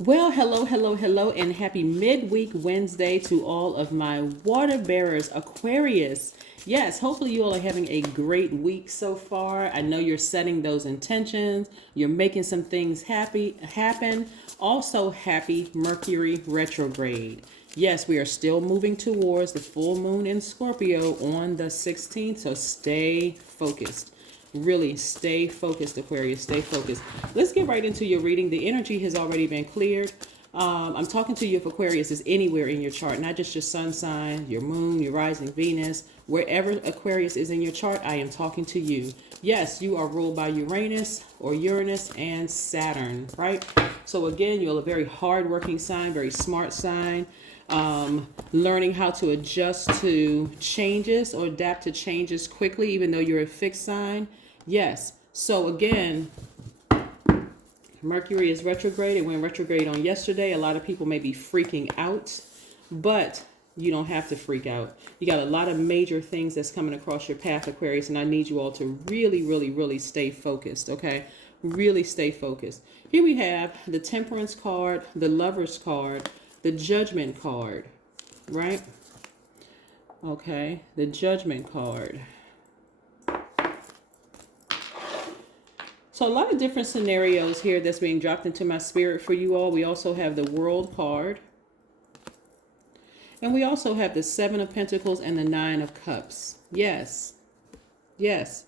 Well, hello, hello, hello, and happy midweek Wednesday to all of my water bearers, Aquarius. Yes, hopefully you all are having a great week so far. I know you're setting those intentions. You're making some things happen. Also, happy Mercury retrograde. Yes, we are still moving towards the full moon in Scorpio on the 16th, so stay focused. Really stay focused, Aquarius. Stay focused. Let's get right into your reading. The energy has already been cleared. I'm talking to you if Aquarius is anywhere in your chart, not just your sun sign, your moon, your rising Venus. Wherever Aquarius is in your chart, I am talking to you. Yes, you are ruled by Uranus or Uranus and Saturn, right? So again, you're a very hardworking sign, very smart sign. Learning how to adjust to changes or adapt to changes quickly, even though you're a fixed sign. Yes. So again, Mercury is retrograde. It went retrograde on yesterday. A lot of people may be freaking out, but you don't have to freak out. You got a lot of major things that's coming across your path, Aquarius, and I need you all to really, really, really stay focused, okay? Really stay focused. Here we have the Temperance card, the Lovers card, the Judgment card, right? Okay, the Judgment card. So a lot of different scenarios here that's being dropped into my spirit for you all. We also have the World card. And we also have the Seven of Pentacles and the Nine of Cups. Yes. Yes.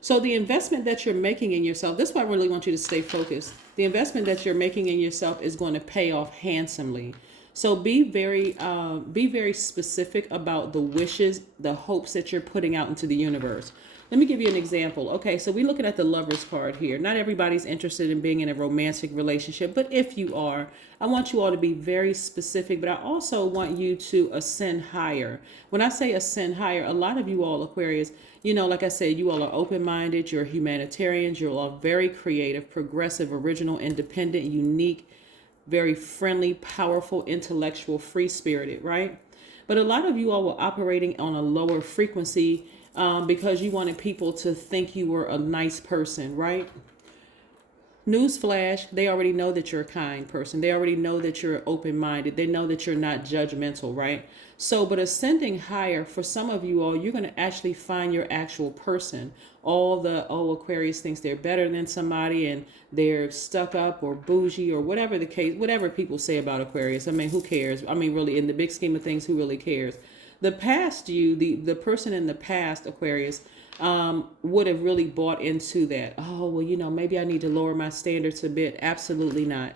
So the investment that you're making in yourself, this is why I really want you to stay focused. The investment that you're making in yourself is going to pay off handsomely. So be very specific about the wishes, the hopes that you're putting out into the universe. Let me give you an example. Okay, so we're looking at the Lovers card here. Not everybody's interested in being in a romantic relationship, but if you are, I want you all to be very specific, but I also want you to ascend higher. When I say ascend higher, a lot of you all, Aquarius, like I said, you all are open-minded, you're humanitarians, you're all very creative, progressive, original, independent, unique, very friendly, powerful, intellectual, free-spirited, right? But a lot of you all were operating on a lower frequency because you wanted people to think you were a nice person, right? Newsflash, they already know that you're a kind person. They already know that you're open-minded. They know that you're not judgmental, right? So, but ascending higher, for some of you all, you're going to actually find your actual person. Aquarius thinks they're better than somebody and they're stuck up or bougie or whatever the case, whatever people say about Aquarius. I mean, who cares? I mean, really, in the big scheme of things, who really cares? The past you, the person in the past, Aquarius, would have really bought into that. Oh, well, maybe I need to lower my standards a bit. Absolutely not.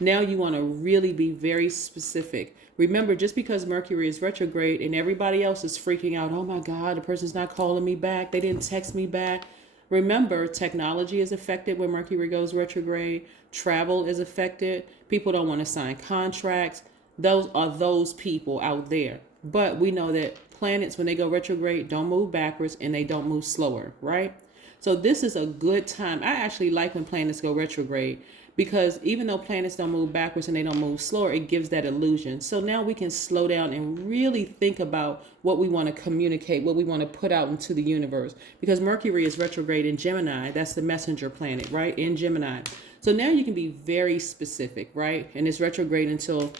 Now you want to really be very specific. Remember, just because Mercury is retrograde and everybody else is freaking out, oh my God, the person's not calling me back. They didn't text me back. Remember, technology is affected when Mercury goes retrograde. Travel is affected. People don't want to sign contracts. Those are those people out there. But we know that planets, when they go retrograde, don't move backwards and they don't move slower, right? So this is a good time. I actually like when planets go retrograde because even though planets don't move backwards and they don't move slower, it gives that illusion. So now we can slow down and really think about what we want to communicate, what we want to put out into the universe. Because Mercury is retrograde in Gemini. That's the messenger planet, right? In Gemini. So now you can be very specific, right? And it's retrograde until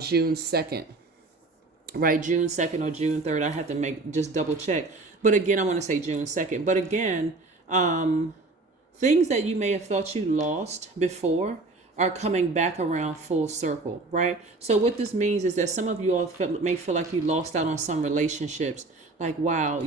June 2nd. Right, June 2nd or June 3rd. I have to just double check. But again, I want to say June 2nd. But again, things that you may have thought you lost before are coming back around full circle, right? So what this means is that some of you all may feel like you lost out on some relationships. Like, wow,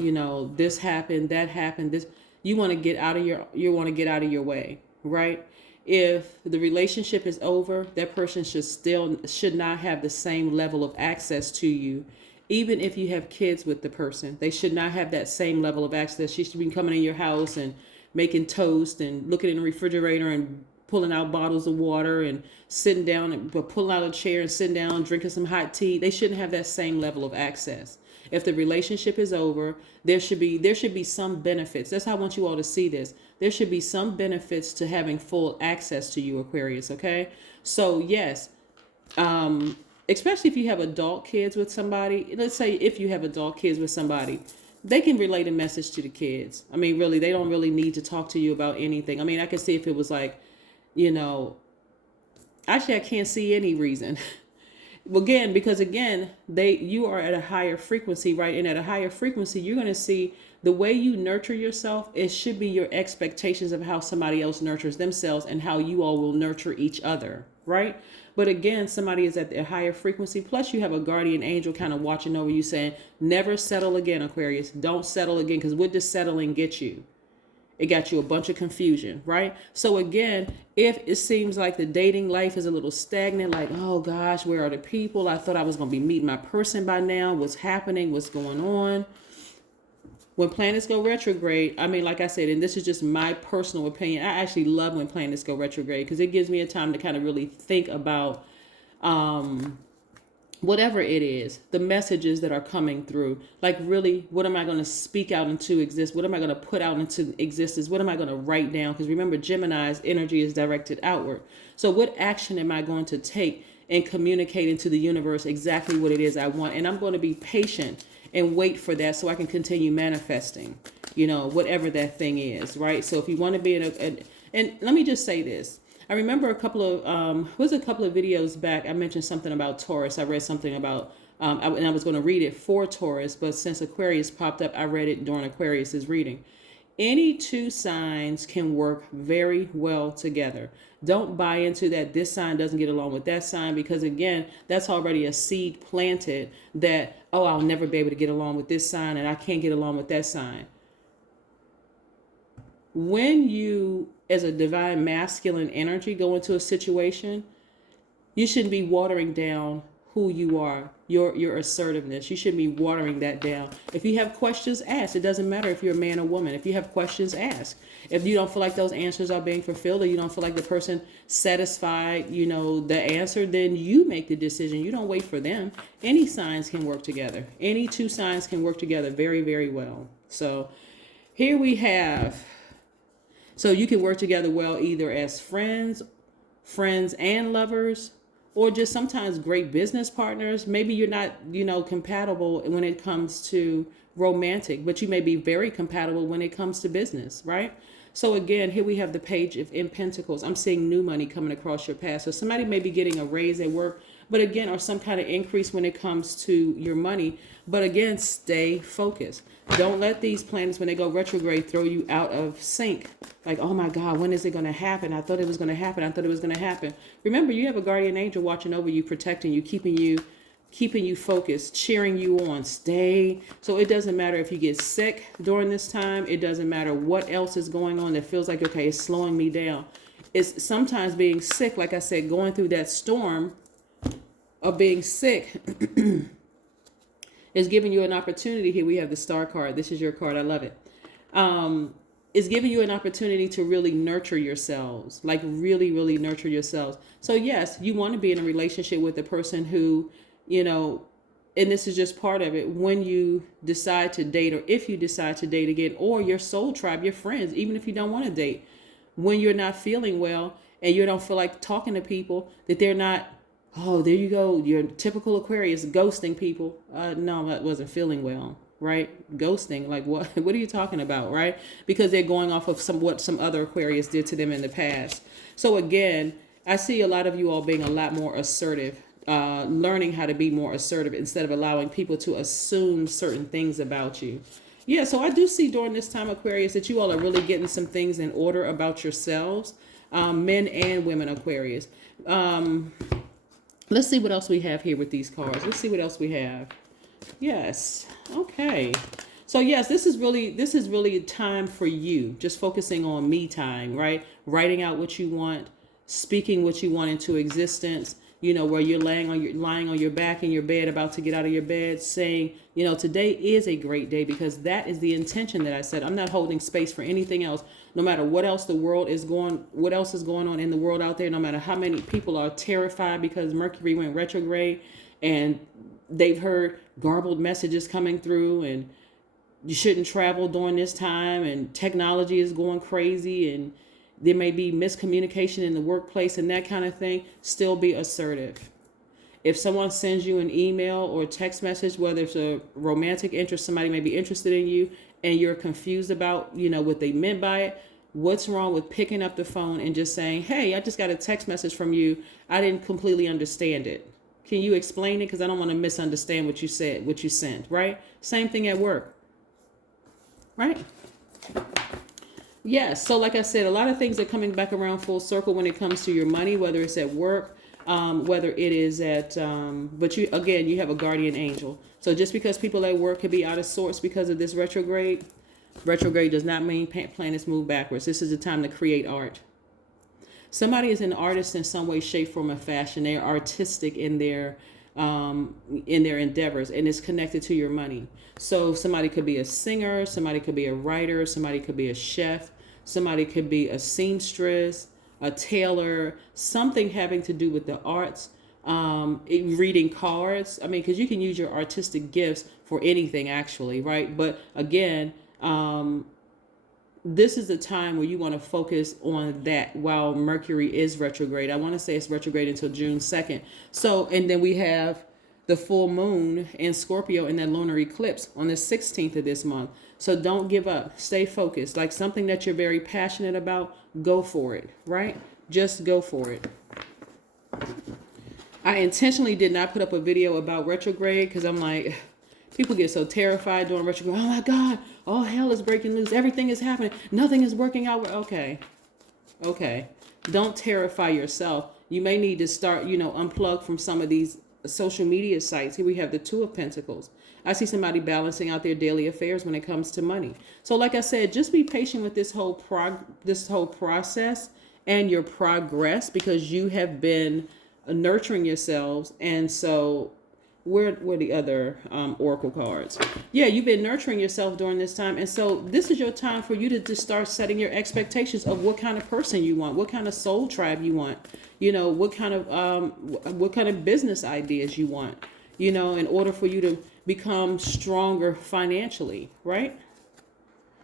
this happened, that happened. You want to get out of your way, right? If the relationship is over, that person should not have the same level of access to you. Even if you have kids with the person, they should not have that same level of access. She should be coming in your house and making toast and looking in the refrigerator and pulling out bottles of water and sitting down and pulling out a chair and sitting down, drinking some hot tea. They shouldn't have that same level of access. If the relationship is over, there should be some benefits. That's how I want you all to see this. There should be some benefits to having full access to you, Aquarius, okay? So yes, especially if you have adult kids with somebody. Let's say if you have adult kids with somebody, they can relay a message to the kids. I mean, really, they don't really need to talk to you about anything. I mean, I can see if it was like, Actually, I can't see any reason. Again, because again, you are at a higher frequency, right? And at a higher frequency, you're going to see the way you nurture yourself. It should be your expectations of how somebody else nurtures themselves and how you all will nurture each other, right? But again, somebody is at a higher frequency. Plus, you have a guardian angel kind of watching over you, saying, "Never settle again, Aquarius. Don't settle again." Because what does settling get you? It got you a bunch of confusion, right? So again, if it seems like the dating life is a little stagnant, like, oh gosh, where are the people? I thought I was going to be meeting my person by now. What's happening? What's going on? When planets go retrograde, I mean, like I said, and this is just my personal opinion, I actually love when planets go retrograde because it gives me a time to kind of really think about whatever it is, the messages that are coming through. Like, really, what am I going to speak out into existence? What am I going to put out into existence? What am I going to write down? Because remember, Gemini's energy is directed outward. So what action am I going to take and communicate into the universe exactly what it is I want? And I'm going to be patient and wait for that so I can continue manifesting, whatever that thing is, right? So if you want to be and let me just say this. I remember a couple of videos back, I mentioned something about Taurus. I read something about, and I was going to read it for Taurus, but since Aquarius popped up, I read it during Aquarius's reading. Any two signs can work very well together. Don't buy into that this sign doesn't get along with that sign, because again, that's already a seed planted that, oh, I'll never be able to get along with this sign and I can't get along with that sign. When you, as a divine masculine energy, go into a situation, you shouldn't be watering down who you are, your assertiveness. You shouldn't be watering that down. If you have questions, ask. It doesn't matter if you're a man or woman. If you have questions, ask. If you don't feel like those answers are being fulfilled, or you don't feel like the person satisfied, the answer, then you make the decision. You don't wait for them. Any signs can work together. Any two signs can work together very, very well. So here we have, so you can work together well either as friends and lovers, or just sometimes great business partners. Maybe you're not, compatible when it comes to romantic, but you may be very compatible when it comes to business, right? So again, here we have the Page of Pentacles. I'm seeing new money coming across your path. So somebody may be getting a raise at work, but again, or some kind of increase when it comes to your money. But again, stay focused. Don't let these planets, when they go retrograde, throw you out of sync. Like, oh my God, when is it going to happen? I thought it was going to happen. I thought it was going to happen. Remember, you have a guardian angel watching over you, protecting you, keeping you focused, cheering you on. Stay. So it doesn't matter if you get sick during this time. It doesn't matter what else is going on that feels like, okay, it's slowing me down. It's sometimes being sick, like I said, going through that storm of being sick is giving you an opportunity. Here we have the Star card. This is your card. I love it. It's giving you an opportunity to really nurture yourselves, like really, really nurture yourselves. So yes, you want to be in a relationship with a person who, and this is just part of it, when you decide to date, or if you decide to date again, or your soul tribe, your friends, even if you don't want to date, when you're not feeling well and you don't feel like talking to people, that they're not, oh, there you go, your typical Aquarius ghosting people. No, that wasn't feeling well, right? Ghosting, like what? What are you talking about, right? Because they're going off of what some other Aquarius did to them in the past. So again, I see a lot of you all being a lot more assertive, learning how to be more assertive instead of allowing people to assume certain things about you. Yeah, so I do see during this time, Aquarius, that you all are really getting some things in order about yourselves, men and women, Aquarius. Let's see what else we have here with these cards. Let's see what else we have. Yes. Okay. So yes, this is really a time for you, just focusing on me time, right? Writing out what you want, speaking what you want into existence, where you're lying on your back in your bed, about to get out of your bed, saying, today is a great day, because that is the intention that I said. I'm not holding space for anything else. No matter what else what else is going on in the world out there, no matter how many people are terrified because Mercury went retrograde and they've heard garbled messages coming through, and you shouldn't travel during this time, and technology is going crazy, and there may be miscommunication in the workplace and that kind of thing. Still be assertive. If someone sends you an email or text message, whether it's a romantic interest, somebody may be interested in you, and you're confused about, what they meant by it, What's wrong with picking up the phone and just saying, hey, I just got a text message from you. I didn't completely understand it. Can you explain it? Because I don't want to misunderstand what you said, what you sent, right? Same thing at work, right? Yes. So like I said, a lot of things are coming back around full circle when it comes to your money, whether it's at work, whether it is at, but you, again, you have a guardian angel. So just because people at work could be out of sorts because of this retrograde does not mean planets move backwards. This is the time to create art. Somebody is an artist in some way, shape, form, or fashion. They're artistic in their endeavors, and it's connected to your money. So somebody could be a singer, somebody could be a writer, somebody could be a chef, somebody could be a seamstress, a tailor, something having to do with the arts, reading cards. I mean, because you can use your artistic gifts for anything, actually, right? But again, this is the time where you want to focus on that while Mercury is retrograde. I want to say it's retrograde until June 2nd. So, and then we have the full moon in Scorpio and that lunar eclipse on the 16th of this month. So don't give up. Stay focused. Like something that you're very passionate about, go for it, right? Just go for it. I intentionally did not put up a video about retrograde because I'm like, people get so terrified during retrograde. Oh my God, all hell is breaking loose. Everything is happening. Nothing is working out. Okay. Don't terrify yourself. You may need to start, unplug from some of these social media sites. Here we have the Two of Pentacles. I see somebody balancing out their daily affairs when it comes to money. So like I said, just be patient with this whole process and your progress, because you have been nurturing yourselves. And so where the other oracle cards? Yeah, you've been nurturing yourself during this time, and so this is your time for you to just start setting your expectations of what kind of person you want, what kind of soul tribe you want, what kind of business ideas you want, in order for you to become stronger financially, right?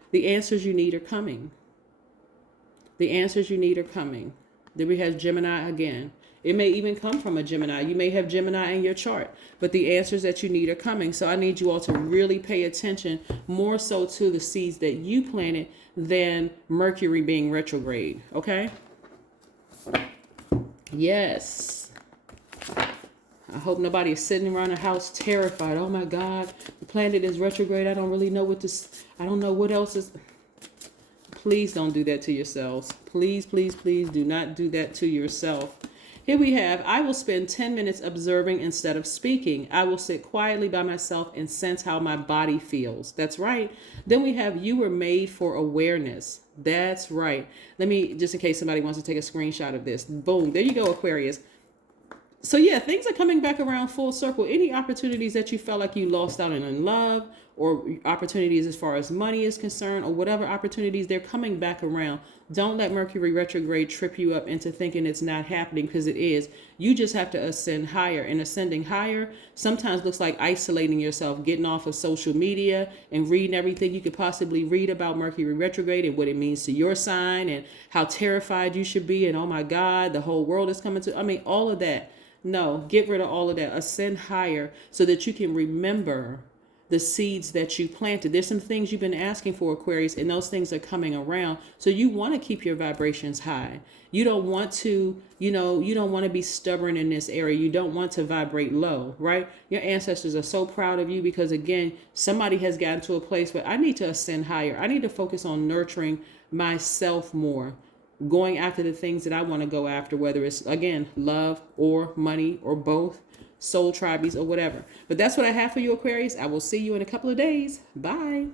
The answers you need are coming. The answers you need are coming. Then we have Gemini again. It may even come from a Gemini. You may have Gemini in your chart, but the answers that you need are coming. So I need you all to really pay attention more so to the seeds that you planted than Mercury being retrograde. Okay? Yes. I hope nobody is sitting around the house terrified. Oh my God, the planet is retrograde. I don't really know I don't know what else is. Please don't do that to yourselves. Please, please, please do not do that to yourself. Here we have, I will spend 10 minutes observing instead of speaking. I will sit quietly by myself and sense how my body feels. That's right. Then we have, you were made for awareness. That's right. Let me, just in case somebody wants to take a screenshot of this. Boom. There you go, Aquarius. So yeah, things are coming back around full circle. Any opportunities that you felt like you lost out on in love, or opportunities as far as money is concerned, or whatever opportunities, they're coming back around. Don't let Mercury retrograde trip you up into thinking it's not happening, because it is. You just have to ascend higher, and ascending higher sometimes looks like isolating yourself, getting off of social media and reading everything you could possibly read about Mercury retrograde and what it means to your sign and how terrified you should be. And oh my God, the whole world is coming to, all of that. No, get rid of all of that. Ascend higher so that you can remember the seeds that you planted. There's some things you've been asking for, Aquarius, and those things are coming around. So you want to keep your vibrations high. You don't want to, you don't want to be stubborn in this area. You don't want to vibrate low, right? Your ancestors are so proud of you because, again, somebody has gotten to a place where I need to ascend higher. I need to focus on nurturing myself more, going after the things that I want to go after, whether it's, again, love or money or both, soul tribes or whatever. But that's what I have for you, Aquarius. I will see you in a couple of days. Bye.